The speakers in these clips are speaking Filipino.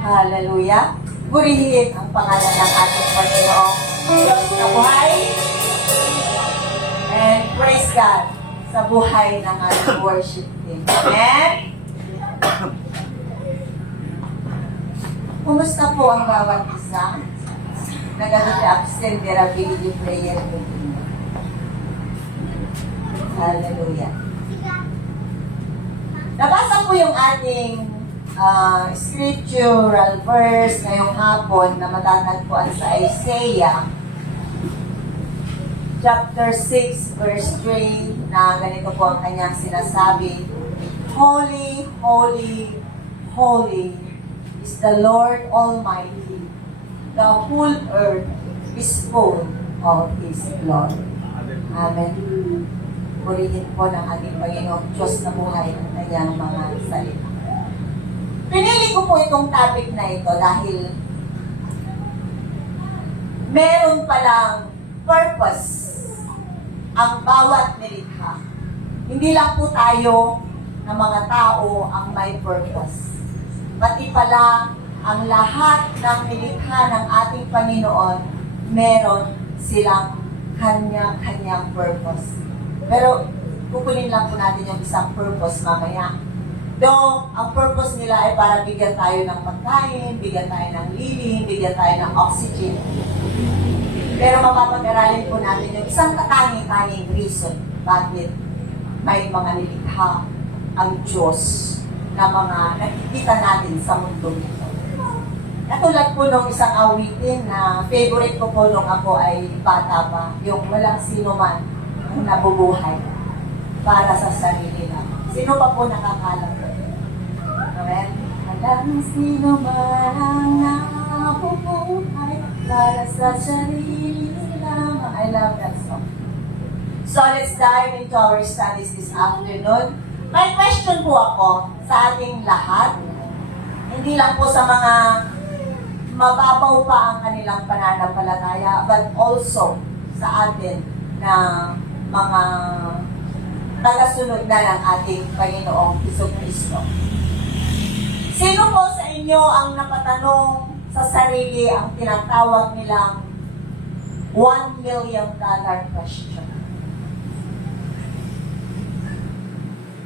Hallelujah. Purihin ang pangalan ng ating Panginoong Diyos na buhay. And praise God sa buhay ng ating worship team. Amen? Kumusta po ang bawat isa? Nag-absent their ability prayer. Hallelujah. Nabasa po yung ating scriptural verse ngayong hapon na matatagpuan sa Isaiah chapter 6 verse 3 na ganito po ang kanyang sinasabi, Holy, holy, holy is the Lord Almighty. The whole earth is full of His glory. Amen. Purihin po ng ating Panginoong Diyos na buhay ng kanyang mga salita. Pinili ko po itong topic na ito dahil meron palang purpose ang bawat nilikha. Hindi lang po tayo na mga tao ang may purpose. Pati pala ang lahat ng nilikha ng ating Panginoon, meron silang kanya-kanyang purpose. Pero kukunin lang po natin yung isang purpose mamaya. Though, ang purpose nila ay para bigyan tayo ng pagkain, bigyan tayo ng lilim, bigyan tayo ng oxygen. Pero mapapag-aralin po natin yung isang katanging-tanging reason bakit may mga nilikha ang Diyos na mga nakikita natin sa mundo nito. Katulad po nung isang awitin na favorite ko po nung ako ay bata pa, yung walang sino man ang nabubuhay para sa sarili lang. Sino pa po nakakalam? Amen? Walang sino man ang nabubuhay para sa sarili lang. I love that song. So let's dive into our studies this afternoon. May question po ako sa ating lahat. Hindi lang po sa mga mababaw pa ang kanilang pananampalataya, but also sa atin na mga tagasunod na ng ating Panginoong Jesucristo. Sino po sa inyo ang napatanong sa sarili ang tinatawag nilang $1 million question?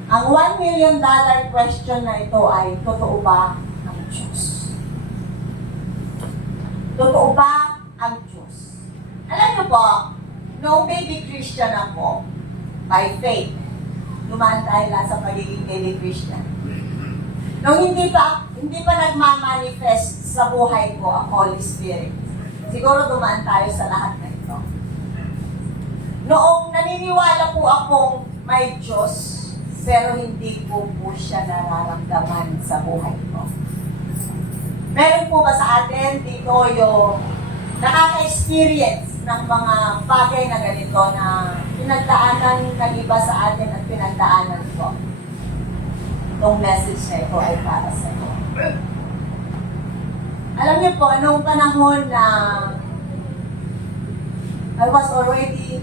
Ang $1 million question na ito ay, totoo ba ang Diyos? Totoo ba ang Diyos? Alam niyo po, no baby Christian ako, by faith, dumaan tayo lang sa pagiging baby Christian. Nung hindi pa nagmamanifest sa buhay ko ang Holy Spirit, siguro dumaan tayo sa lahat na ito. Noong naniniwala po akong may Diyos, pero hindi po siya nararamdaman sa buhay ko. Meron po ba sa atin dito yung nakaka-experience ng mga bagay na ganito na pinagdaanan ng iba sa atin at pinagdaanan ko? Itong message na ito ay para sa iyo. Alam niyo po, nung panahon na I was already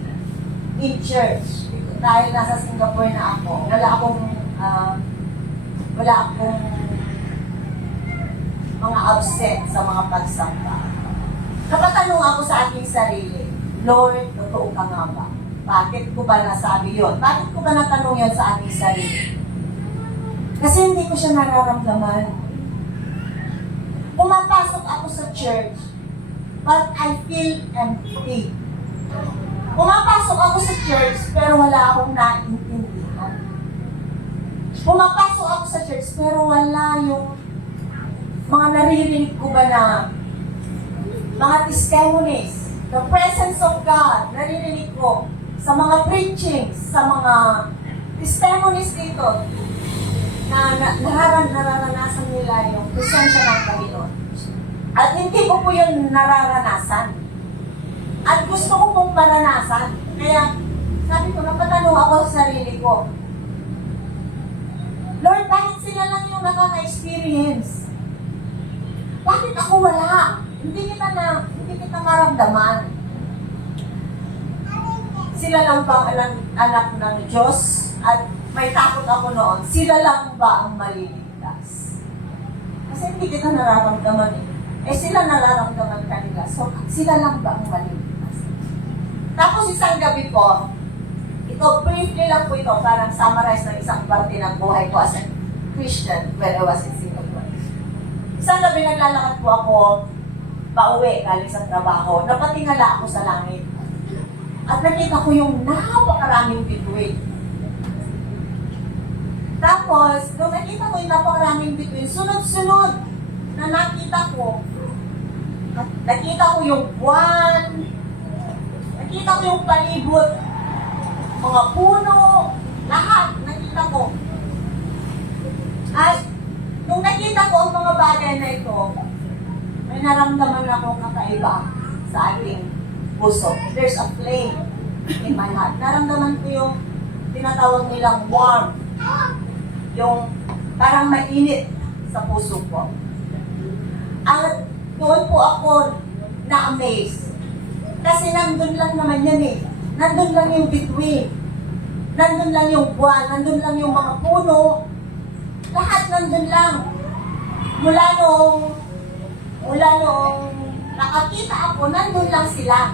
in church, dahil nasa Singapore na ako, wala akong mga absent sa mga pagsamba. Napatanong ako sa aking sarili, Lord, totoo ka nga ba? Bakit ko ba nasabi yun? Bakit ko ba natanong yun sa aking sarili? Kasi hindi ko siya nararamdaman. Pumapasok ako sa church, but I feel empty. Pumapasok ako sa church, pero wala akong naiintindihan. Pumapasok ako sa church, pero wala yung mga naririnig ko ba na mga testimonies, the presence of God, naririnig ko sa mga preachings, sa mga testimonies dito, na nararanasan nila yung presensya ng Panginoon. At hindi ko po yun nararanasan. At gusto ko pong maranasan. Kaya, sabi ko, napatanong ako sa sarili ko, Lord, bakit sila lang yung nakaka-experience? Bakit ako wala? Hindi kita maramdaman. Sila lang ba ang anak ng Diyos? At may takot ako noon, sila lang ba ang maliligtas? Kasi hindi kita nararamdaman eh. Eh sila nararamdaman kanila. So, sila lang ba ang maligtas? Tapos isang gabi po, ito, briefly lang po ito, parang summarize ng isang parte ng buhay ko as a Christian when I was in Singapore. Isang gabi naglalakad po ako, pauwi galing sa trabaho, napatingala ako sa langit. At nakita ko yung napakaraming bituin. Tapos, nung nakita ko yung napakaraming bituin, sunod-sunod na nakita ko yung buwan, nakita ko yung palibot, mga puno, lahat nakita ko. At nung nakita ko ang mga bagay na ito, may naramdaman ako kakaiba sa ating puso. There's a flame in my heart. Naramdaman ko yung tinatawag nilang warm. Yung parang mainit sa puso ko. At doon po ako na-amaze. Kasi nandun lang naman yan eh. Nandun lang yung between. Nandun lang yung buwan. Nandun lang yung mga puno. Lahat nandun lang. Mula noong nakakita ako, nandun lang sila.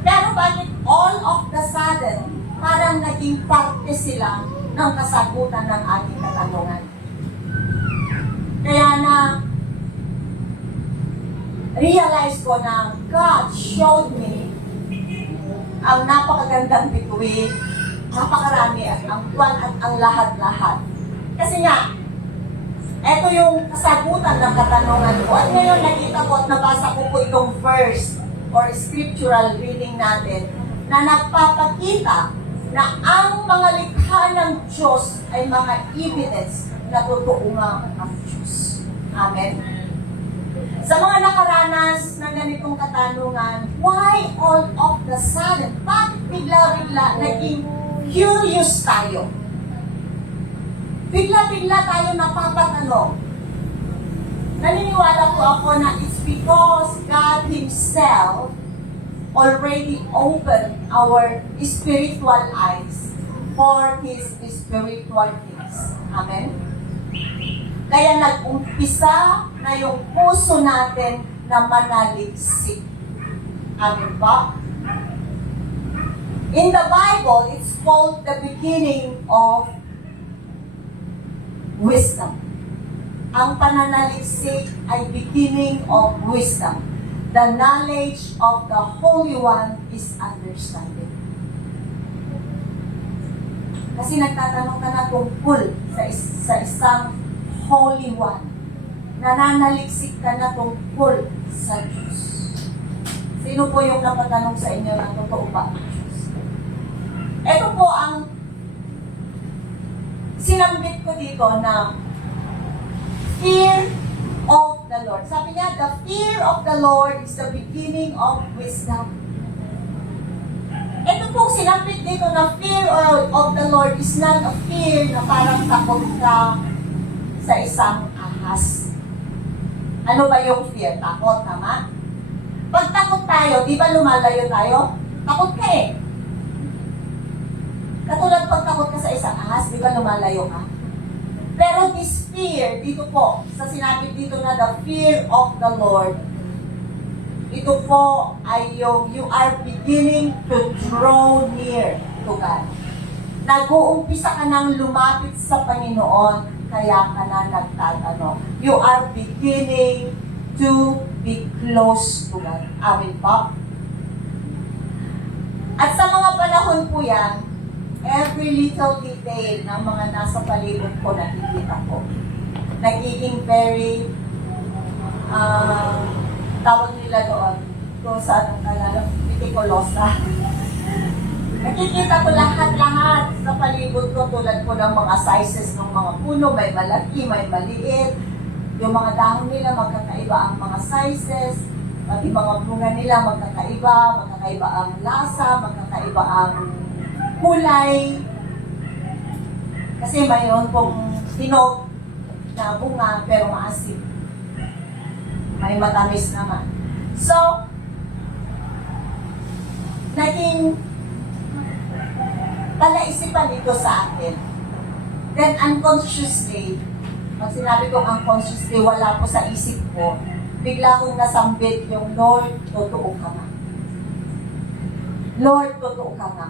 Pero bakit all of the sudden, parang naging parte sila ng kasagutan ng ating katanungan. Kaya na realize ko na God showed me ang napakagandang bituin, napakarami at ang buwan at ang lahat-lahat. Kasi nga, ito yung kasagutan ng katanungan ko. At ngayon nakita ko at nabasa ko po itong verse or scriptural reading natin na nagpapakita na ang mga likha ng Diyos ay mga evidence na totoo nga ang Diyos. Amen. Sa mga nakaranas ng ganitong katanungan, why all of the sudden, bakit bigla-bigla naging curious tayo? Bigla-bigla tayo napapatanong. Naniniwala po ako na it's because God Himself already opened our spiritual eyes for His spiritual things. Amen? Kaya nag-umpisa na yung puso natin na manaliksik. Amen ba? In the Bible, it's called the beginning of wisdom. Ang pananaliksik ay beginning of wisdom. The knowledge of the Holy One is understanding. Kasi nagtatanong ka na tungkol sa isang Holy One. Nananaliksik ka na tungkol sa Diyos. Sino po yung napatanong sa inyo na totoo ba ang Diyos? Ito po ang sinambit ko dito na fear of the Lord. Sabi niya, the fear of the Lord is the beginning of wisdom. Ito po sinambit dito na fear of the Lord is not a fear na parang takot ka sa isang ahas. Ano ba yung fear? Takot, tama? Pag takot tayo, di ba lumalayo tayo? Takot ka eh. Katulad pag takot ka sa isang ahas, di ba lumalayo ka? Pero this fear, dito po, sa sinabi dito na the fear of the Lord, ito po ay yung you are beginning to draw near to God. Nag-uumpisa ka nang lumapit sa Panginoon, kaya ka na nagtatanong. You are beginning to be close to God. Amen po? At sa mga panahon po yan, every little detail ng mga nasa palibot ko nakikita ko. Nagiging very, tawag nila doon, kung sa anong kalala, meticulosa. Nakikita ko lahat-lahat sa palibot ko tulad po ng mga sizes ng mga puno, may malaki, may maliit. Yung mga dahon nila, magkakaiba ang mga sizes, pati mga bunga nila, magkakaiba ang lasa, magkakaiba ang kulay. Kasi mayroon pong hinog na bunga pero maasim. May matamis naman. So, naging palaisipan ito sa akin. Then unconsciously, Pag sinabi kong unconsciously, wala po sa isip ko, bigla kong nasambit yung Lord, totoo ka nga. Lord, totoo ka nga.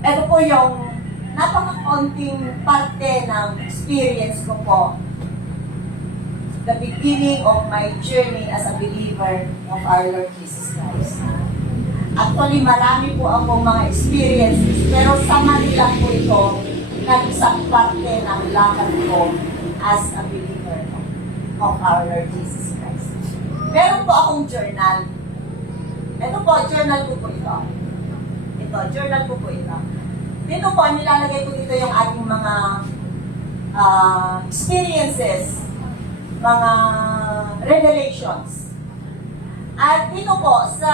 Ito po yung napaka-konting parte ng experience ko po. The beginning of my journey as a believer of our Lord Jesus Christ. Actually, marami po akong mga experiences, pero summary lang po ito ng isang parte ng lakad ko as a believer of our Lord Jesus Christ. Meron po akong journal. Ito po, journal ko po ito. Ito, journal ko po ito. Dito po, nilalagay ko dito yung ating mga experiences, mga revelations. At dito po, sa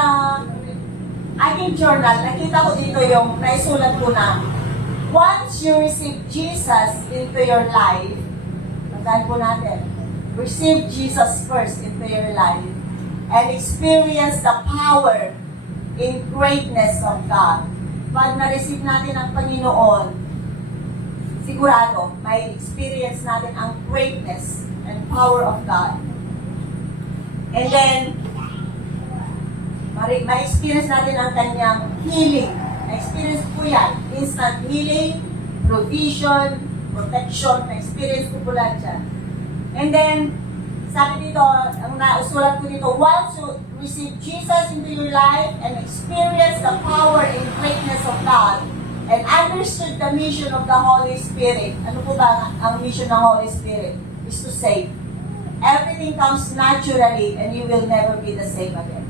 aking journal, nakita ko dito yung naisulat ko na once you receive Jesus into your life, tandaan po natin, receive Jesus first into your life and experience the power in greatness of God. Pag na-receive natin ang Panginoon, sigurado, may experience natin ang greatness and power of God. And then, ma-experience natin ang kanyang healing. Na-experience po yan. Instant healing, provision, protection. Na-experience ko po lahat yan. And then, sabi dito, ang nausulat ko dito, once you receive Jesus into your life and experience the power and greatness of God and understood the mission of the Holy Spirit. Ano po ba ang mission ng Holy Spirit? Is to save. Everything comes naturally and you will never be the same again.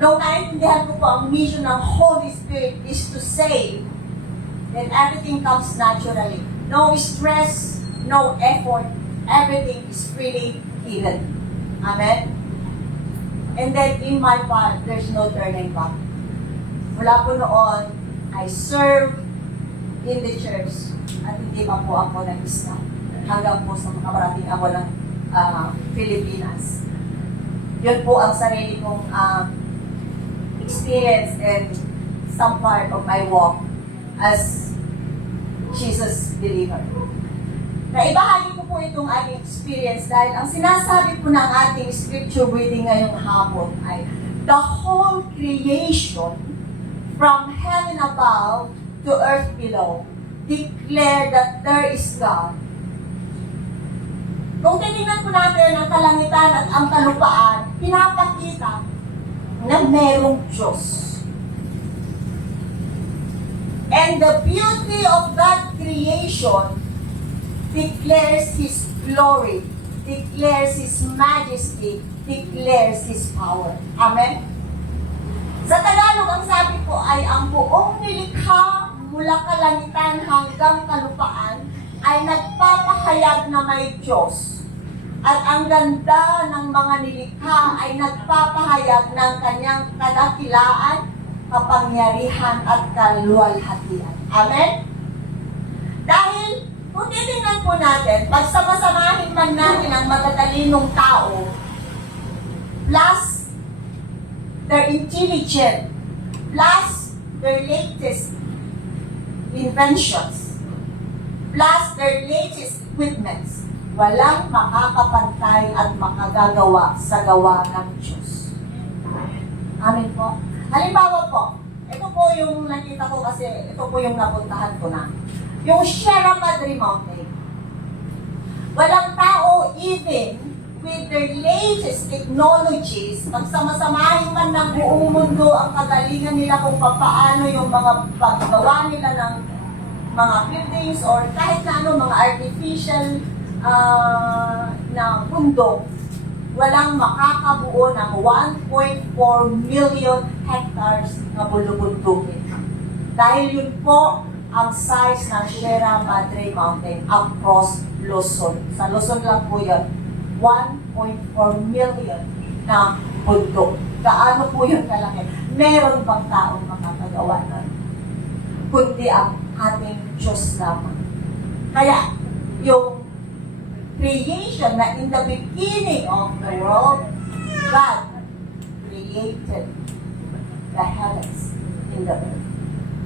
Nung naintindihan ko po ang mission ng Holy Spirit is to save, then everything comes naturally. No stress, no effort, everything is freely given. Amen? And then in my part, there's no turning back. Mula po noon, I serve in the church at hindi pa po ako nag-stop hanggang po sa makarating ako ng Pilipinas. Yun po ang sarili kong experience and some part of my walk as Jesus believer. Naibahagi ko po itong aking experience dahil ang sinasabi po ng ating scripture reading ngayong hapon ay the whole creation from heaven above to earth below declare that there is God. Kung titingnan po natin ang kalangitan at ang kalupaan, pinapakita na merong Diyos. And the beauty of that creation declares His glory, declares His majesty, declares His power. Amen? Sa Tagalog, ang sabi po ay ang buong nilikha mula kalangitan hanggang kalupaan ay nagpapahayag na may Diyos. At ang ganda ng mga nilikha ay nagpapahayag ng kanyang kadakilaan, kapangyarihan at kaluwalhatian. Amen? Dahil kung titingnan po natin, pag samasamahin man natin ang matatalinong tao, plus their intelligence, plus their latest inventions, plus their latest equipments, walang makakapantay at makagagawa sa gawa ng Diyos. Amen po. Halimbawa po, ito po yung nakita ko kasi ito po yung napuntahan ko na. Yung Sierra Madre Mountain. Walang tao even with their latest technologies, pagsamasamahin man ng buong mundo ang kagalingan nila kung paano yung mga paggawa nila ng mga buildings or kahit na ano, mga artificial na mundo, walang makakabuo ng 1.4 million hectares na bulubundukin. Dahil yun po ang size ng Sierra Madre Mountain across Luzon. Sa Luzon lang po yun. 1.4 million na bundok. Gaano po yun kalaki? Meron bang taong makakagawa nun? Kundi ang ating Diyos lamang. Kaya, yung creation na in the beginning of the world, God created the heavens in the earth.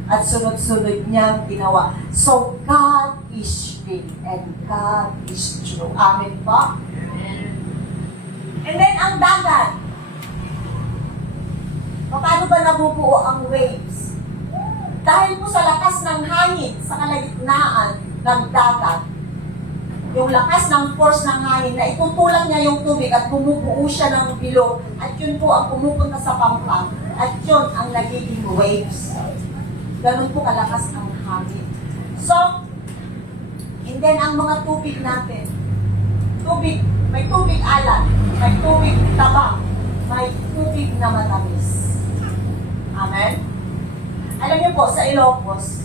at sunod-sunod niyang ginawa. So, God is real and God is true. Amen po? And then, ang dagat. Paano ba nabubuo ang waves? Dahil po sa lakas ng hangin sa kalagitnaan ng dagat, yung lakas ng force ng hangin na itutulang niya yung tubig at bumubuo siya ng bilog at yun po ang pumupunta sa pampang at yun ang nagiging waves. Ganun po kalakas ang hangin. So, and then ang mga tubig natin, may tubig alat, may tubig tabang, may tubig na matamis. Amen? Alam niyo po, sa Ilocos,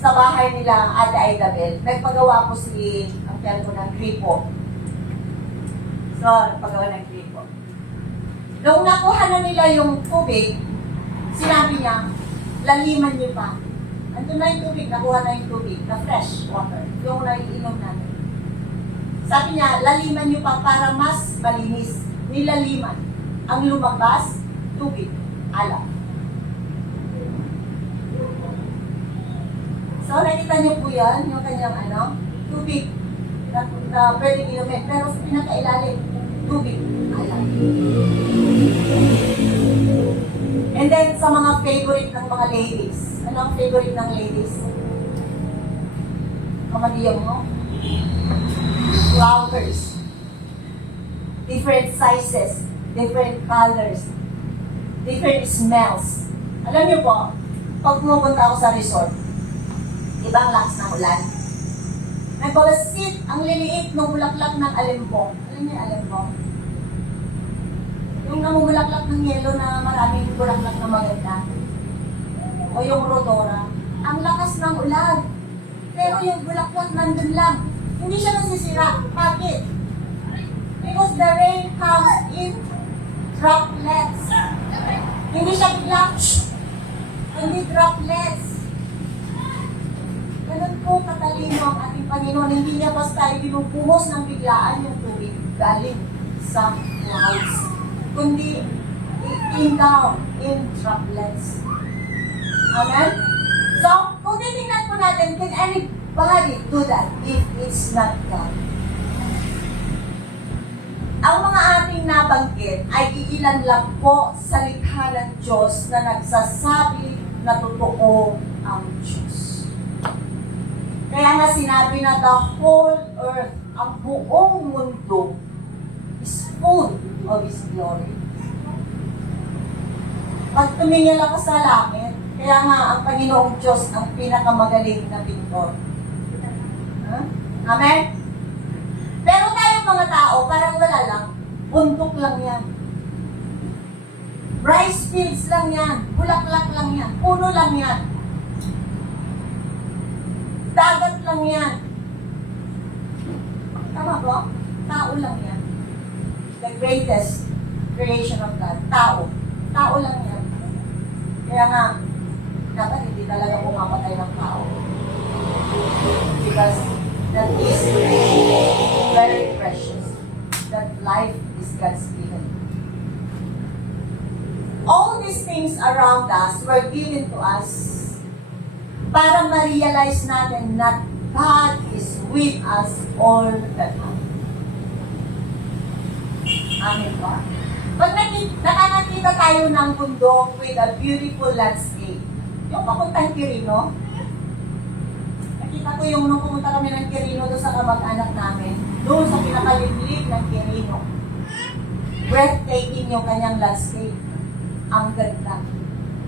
sa bahay nila Ate Aidabel, nagpagawa po ang tiyal ko ng gripo. So, nagpagawa ng gripo. Nung nakuha na nila yung tubig, sinabi niya, laliman niyo pa. Andun na yung tubig, nakuha na yung tubig, na fresh water, yung naiinom natin. Sabi niya, laliman niyo pa para mas malinis. Nilaliman. Ang lumabas, tubig, alat. So, nakita niyo po yan, yung kanyang tubig na pwedeng inumin. Pero sa pinakailalim, tubig, alat. And then, sa mga favorite ng mga ladies. Ano ang favorite ng ladies? Kamadiyang mo? Flowers. Different sizes, different colors, different smells. Alam niyo po, pag pumunta ako sa resort, ibang lakas ng ulan. Nagbabasit ang liliit ng bulaklak ng alimbong. Alam niyo yung alimbong? Yung namumulaklak ng yelo na maraming bulaklak na maganda. O yung rodora. Ang lakas ng ulan. Pero yung bulaklak nandun lang. Hindi siya nasisira. Bakit? Because the rain comes in droplets. Hindi siya bigla, hindi droplets. Ganun po katalino ang ating Panginoon. Hindi niya basta ibinubuhos ng biglaan yung tubig galing sa clouds. Kundi, it down in droplets. Amen? So, kung titingnan po natin, can anybody do that if it's not God? Ang mga ating nabanggit ay iilan lang po sa likha ng Diyos na nagsasabi na totoo ang Diyos. Kaya nga sinabi na the whole earth, ang buong mundo, is full of His glory. Pag tumingin lang ka sa langit, kaya nga ang Panginoong Diyos ang pinakamagaling na pintor. Huh? Amen? Pero tayong mga tao, parang wala lang. Bundok lang yan. Rice fields lang yan. Bulaklak lang yan. Puno lang yan. Dagat lang yan. Tama ba? Tao lang yan. The greatest creation of God. Tao. Tao lang yan. Kaya nga, dapat hindi talaga pumapatay ng tao. Because that is very precious. That life is God's given. All these things around us were given to us para ma-realize natin that God is with us all the time. Amen ba? Pag nakakakita tayo ng bundok with a beautiful landscape, yung papuntang Quirino, nakita ko yung nung pumunta kami ng Quirino doon sa kamag-anak namin, doon sa pinakaliblib ng Quirino. Breathtaking yung kanyang landscape. Ang ganda.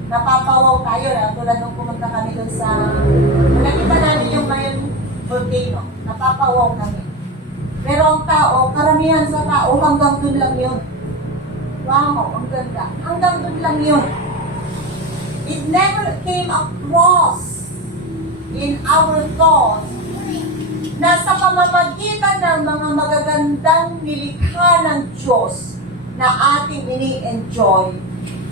Napapawaw tayo na tulad nung pumunta kami doon sa nakita namin yung Mayon volcano. Napapawaw kami. Pero ang tao, karamihan sa tao, hanggang doon lang yun. Wow, ang ganda. Hanggang doon lang yun. It never came across in our thoughts na sa pamamagitan ng mga magagandang nilikha ng Diyos na ating ini-enjoy,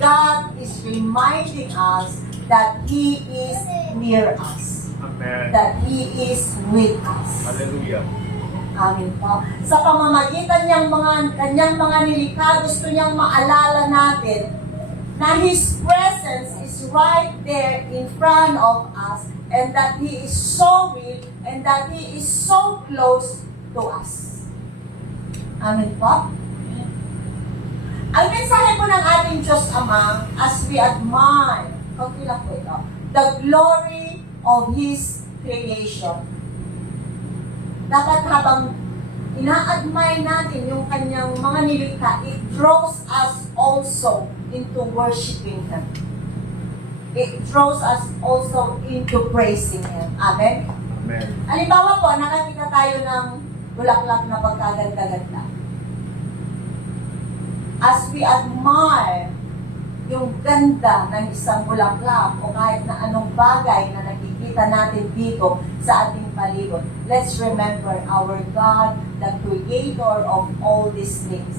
God is reminding us that He is near us. Amen. That He is with us. Hallelujah. Amin po. Sa pamamagitan kanyang mga nilikha, gusto niyang maalala natin na His presence is is right there in front of us, and that He is so real, and that He is so close to us. Amen po? Ang mensahe po ng ating Diyos Ama, as we admire, konti lang po ito, the glory of His creation. Dapat habang ina-admire natin yung kanyang mga nilikha, it draws us also into worshiping Him. It draws us also into praising Him. Amen? Amen. Halimbawa po, nakakita tayo ng bulaklak na pagkaganda-ganda. As we admire yung ganda ng isang bulaklak o kahit na anong bagay na nakikita natin dito sa ating palibot, let's remember our God, the Creator of all these things,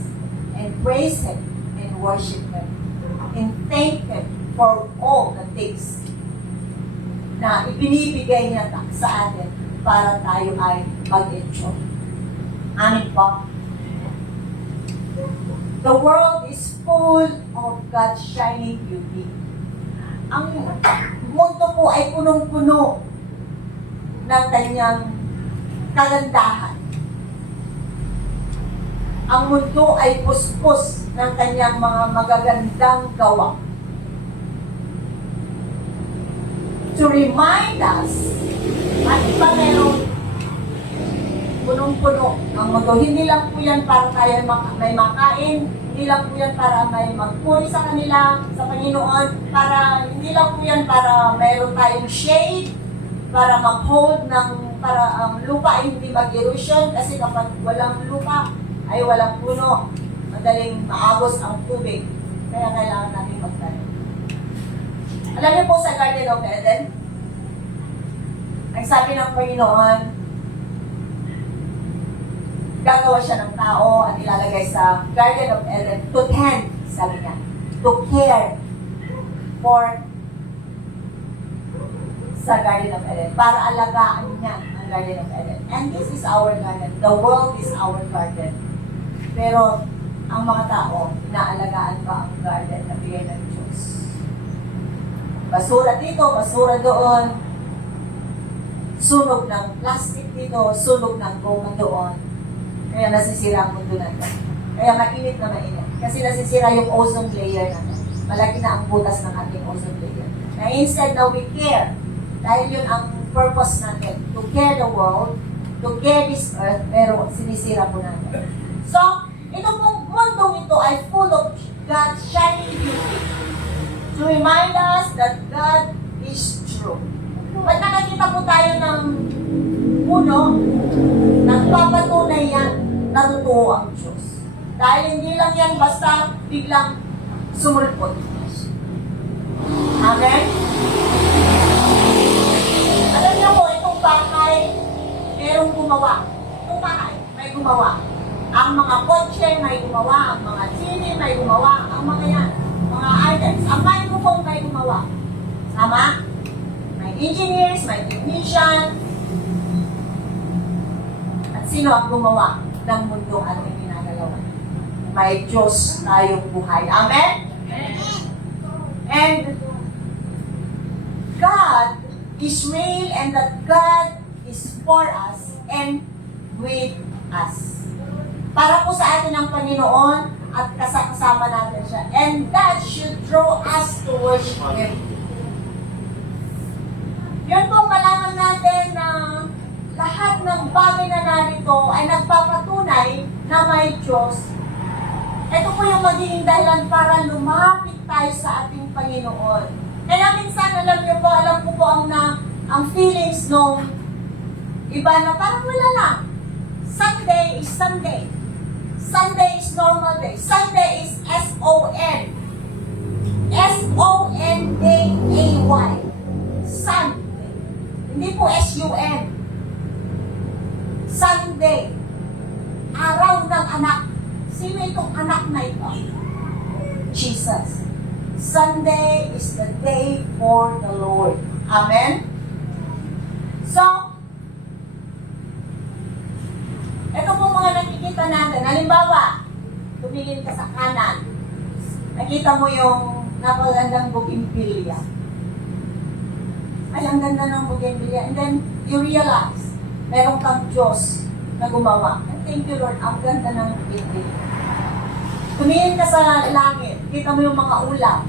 and praise Him and worship Him and thank Him for all the things na ibinibigay niya sa atin para tayo ay mag-enjoy. Amen po. The world is full of God's shining beauty. Ang mundo po ay punong-puno ng kanyang kagandahan. Ang mundo ay puspos ng kanyang mga magagandang gawa. To remind us, at iba meron punong-puno ang mundo. Hindi lang po yan para tayo may makain, hindi lang po yan para may magpuri sa kanila, sa Panginoon, hindi lang po yan para mayroon tayong shade, para mag-hold para ang lupa ay hindi mag-erosion, kasi kapag walang lupa, ay walang puno, madaling maagos ang tubig. Kaya kailangan natin magtanim. Alam niyo po sa Garden of Eden, ang sabi ng Panginoon, gagawa siya ng tao at ilalagay sa Garden of Eden to tend, sabi niya, to care for sa Garden of Eden, para alagaan niya ang Garden of Eden. And this is our garden. The world is our garden. Pero ang mga tao, inaalagaan pa ang garden na bigay ng Diyos. Basura dito, basura doon, sunog ng plastic dito, sunog ng goma doon. Kaya nasisira ang mundo natin. Kaya mainit na mainit. Kasi nasisira yung ozone layer natin. Malaki na ang butas ng ating ozone layer. Na instead na we care, dahil yun ang purpose natin, to care the world, to care this earth, pero sinisira po natin. So, ito pong mundong ito ay full of God's shining beauty to remind us that God is true. Pag nakakita po tayo ng puno, nagpapatunay yan na totoo ang Diyos. Dahil hindi lang yan basta biglang sumulpot. Amen? Alam niyo po, itong bahay, merong gumawa. Itong bahay, may gumawa. Ang mga kotse, may gumawa. Ang mga TV, may gumawa. Ang mga yan, mga items. Ang microphone, may gumawa. Tama? May engineers, may technician. At sino ang gumawa ng mundong ating ginagalawan? May Diyos tayong buhay. Amen? And God is real, and that God is for us and with us. Para po sa atin ang Panginoon at kasama natin siya. And that should draw us to worship Him. Yun po malaman natin na lahat ng bagay na narito ay nagpapatunay na may Diyos. Ito po yung magiging dahilan para lumapit tayo sa ating Panginoon. Kaya minsan, alam ko po ang feelings nung iba na parang wala lang. Sunday is Sunday. Sunday is normal day. Sunday is S-O-N. S-O-N-D-A-Y. Sunday. Hindi po S-U-N. Sunday. Araw ng anak. Sino itong anak na ito? Jesus. Sunday is the day for the Lord. Amen? So, ito po mga nakikita natin. Halimbawa, tumingin ka sa kanan. Nakita mo yung napagandang bougainvillea. Ay, ang ganda ng bougainvillea. And then, you realize, meron kang Diyos na gumawa. And thank you, Lord, ang ganda ng bougainvillea. Tumingin ka sa langit, kita mo yung mga ulan.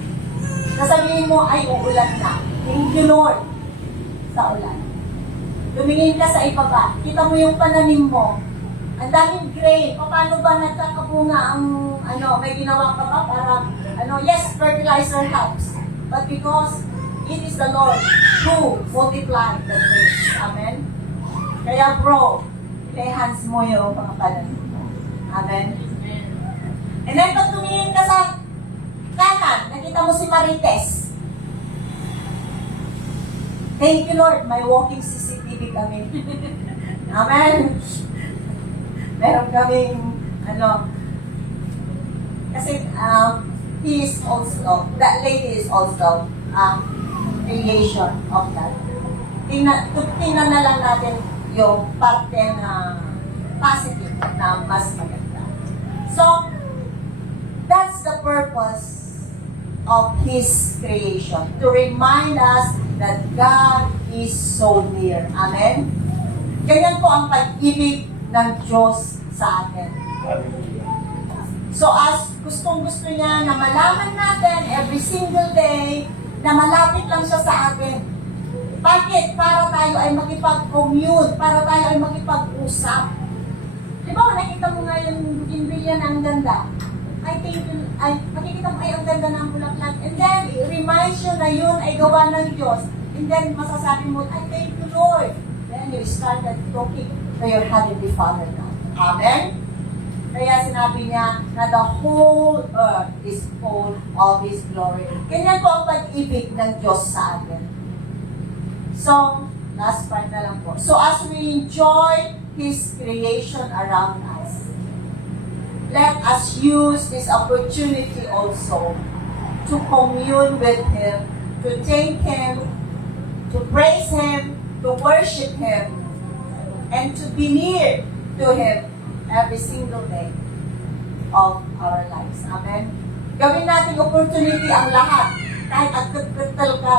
Sasabihin mo, ay, uulan na. Thank you, Lord, sa ulan. Tumingin ka sa ibaba, kita mo yung pananim mo. Ang daming grain. Paano ba nagkakabunga ang, may ginawa ka ba para, yes, fertilizer helps. But because it is the Lord who multiplied the grain. Amen? Kaya bro, lay hands mo yung mga pananim mo. Amen? And then pag tumingin ka sa kanan, nakita mo si Marites. Thank you, Lord, may walking CCTV kami. Amen? Meron kaming, kasi he is also, that lady is also creation of that. Tingnan na lang natin yung parte na positive na mas maganda. So, that's the purpose of His creation. To remind us that God is so near. Amen? Ganyan po ang pag-ibig ng Diyos sa atin. So as gustong-gusto niya na malaman natin every single day na malapit lang siya sa atin. Bakit? Para tayo ay makipag-commune, para tayo ay makipag-usap. Di ba, nakita mo nga yung bougainvillea na ang ganda? Makikita mo ay ang ganda ng bulaklak. And then, it reminds you na yun ay gawa ng Diyos. And then, masasabi mo, I thank you, Lord. Then, you started talking to your Heavenly Father now. Amen? Kaya sinabi niya na the whole earth is full of His glory. Ganyan po ang pag-ibig ng Diyos sa atin. So, last part na lang po. So, as we enjoy His creation around us, let us use this opportunity also to commune with Him, to thank Him, to praise Him, to worship Him, and to be near to Him every single day of our lives. Amen? Gawin natin opportunity ang lahat. Kahit agkat-katal ka,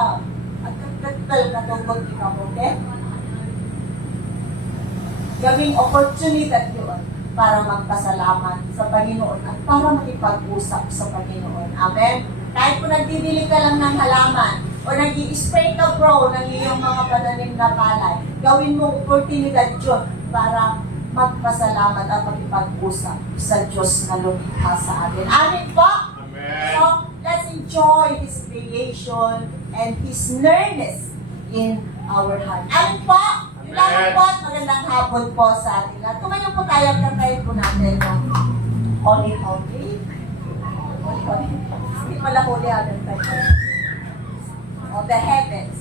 tungkol ikaw, okay? Gawing opportunity yun para magpasalamat sa Panginoon at para makipag-usap sa Panginoon. Amen? Kahit kung nagdidili ka lang ng halaman o nag-i-spray ka bro ng iyong mga pananim na palay, gawin mo oportunidad yun para magpasalamat at makipag-usap sa Diyos na lumikha sa atin. Amen po? Amen. So, let's enjoy His creation and His nearness in our heart. Amen po? Yung lang po at magandang hapon po sa atin lahat. Tumayo po tayo at kantayin po natin yung Holy Holy. Holy Holy. Hindi pala holy agad tayo. Of the heavens.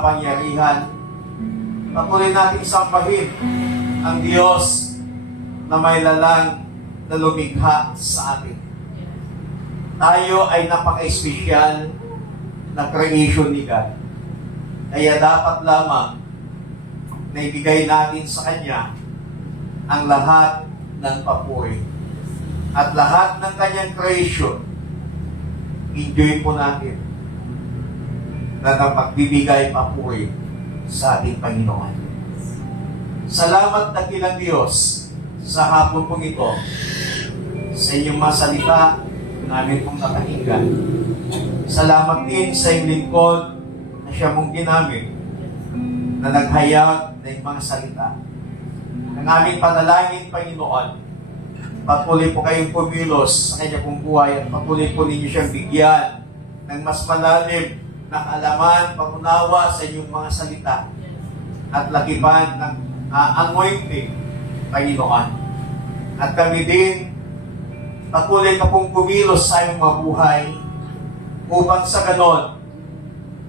kapangyarihan. Patuloy natin sambahin ang Diyos na may lalang na lumikha sa atin. Tayo ay napaka-espesyal na creation ni God. Kaya dapat lamang na ibigay natin sa Kanya ang lahat ng papuri. At lahat ng Kanyang creation, enjoy po natin na magbibigay papuri sa ating Panginoon. Salamat dakilang Diyos sa hapon pong ito, sa inyong mga salita namin pong napakinggan. Salamat din sa iyong lingkod na siya mong ginamit na naghayag ng mga salita. Ang aming panalangin, Panginoon, patuloy po kayong pumilos sa kanya pong buhay at patuloy po ninyo siyang bigyan ng mas malalim na kaalaman, pangunawa sa inyong mga salita at lakipan ng anointing, Panginoon. At kami din, patuloy ka pong pumilos sa iyong mga buhay upang sa ganon,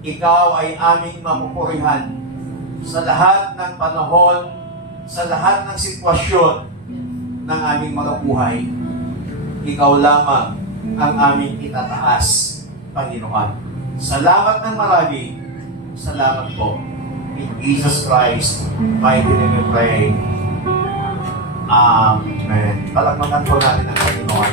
ikaw ay aming mapupurihan sa lahat ng panahon, sa lahat ng sitwasyon ng aming mga buhay. Ikaw lamang ang aming itataas, Panginoon. Salamat ng marami. Salamat po. In Jesus Christ, mighty name we pray. Amen. Palakpakan po natin ang Panginoon.